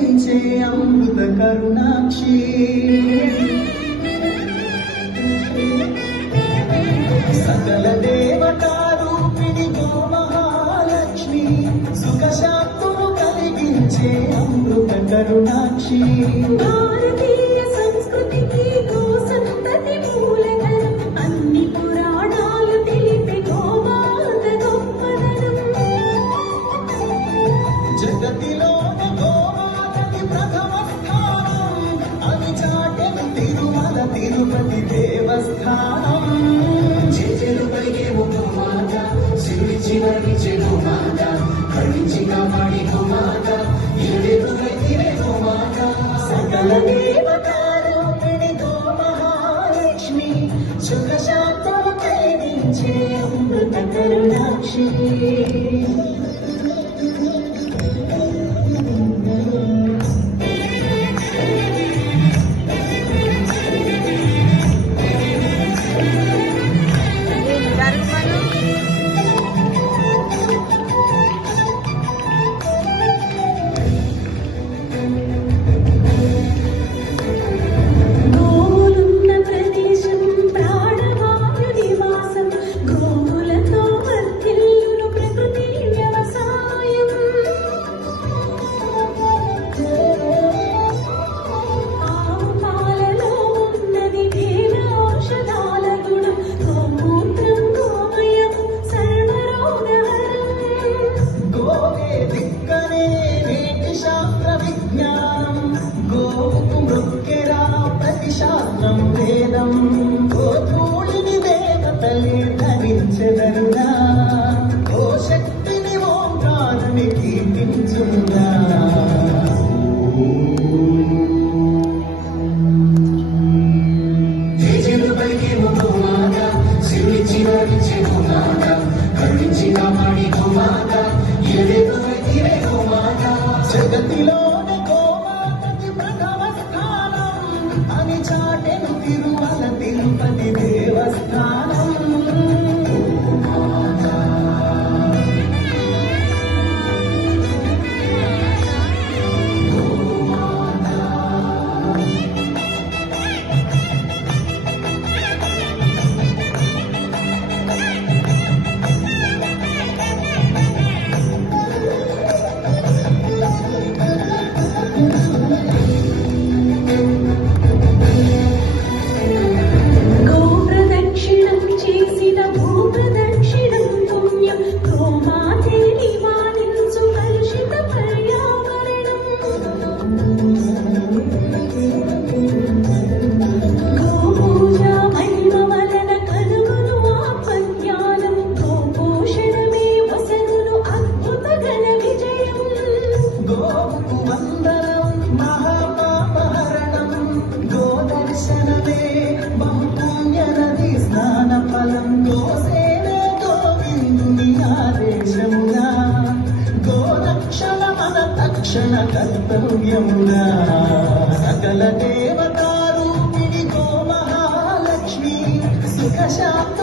కలిగించే అమృత కరుణాక్షి సకల దేవతారూపిణి గో మహాలక్ష్మి సుఖశాంతులు కలిగించే అమృత కరుణాక్షి భారతీయ సంస్కృతికి గో సంతతి మూలధనం అన్ని పురాణాలు తెలిపే గోమాత గొప్పదనం జగతిలోని గోమాతకి ప్రథమ స్థానం అది చాటెను తిరుమల తిరుపతి దేవస్థానం చేతులు పలికేము గోమాత శివుడిచ్చిన గోమాత కరుణించి కాపాడి గోమాత ఇరువైతిరే గోమాత సకల దేవతారూపిణి గో మహాలక్ష్మి సుఖశాంతము కలిగించే అమృత కరుణాక్షి గోవులున్న ప్రదేశం ప్రాణవాయు నివాసం గోవులతో వర్ధిల్లును ప్రకృతి వ్యవసాయం ఆవు పాలలో ఉన్నది వేల ఔషధాల గుణం గోమూత్రం గోమయం సర్వరోగహరం గోవే దిక్కనే నేటి శాస్త్ర విజ్ఞానం గోవుకు మృక్కెరా ప్రతి శాస్త్రం వేదం గోధూళిని దేవతలే ధరించెదరుగా గో శక్తిని ఓంకారని కీర్తించుగా చేతులు పలికేము గోమాత శివుడిచ్చిన గోమాత కరుణించి కాపాడి గోమాత ఇరువైతిరే గోమాత జగతిలోని గోమాతకి ప్రథమ స్థానం అని చాటెను తిరుమల తిరుపతి దేవస్థానం గోప్రదక్షిణం చేసిన భూప్రదక్షిణం పుణ్యం గోమాతే నివారించు కలుషిత పర్యావరణం గోపూజ మహిమ వలన కలుగును ఆపజ్ఞానం గోపోషణమే వసగును అద్భుత ఘన విజయం గోవుకు వందనం మహాపాపహరణం గోదర్శనమే బహుపుణ్య నది స్నాన ఫలం గోసేనే గోవిందుని ఆదేశముగా గోరక్షణ మన తక్షణ కర్తవ్యముగా సకల దేవతారూపిణి గో మహాలక్ష్మి సుఖశాంతి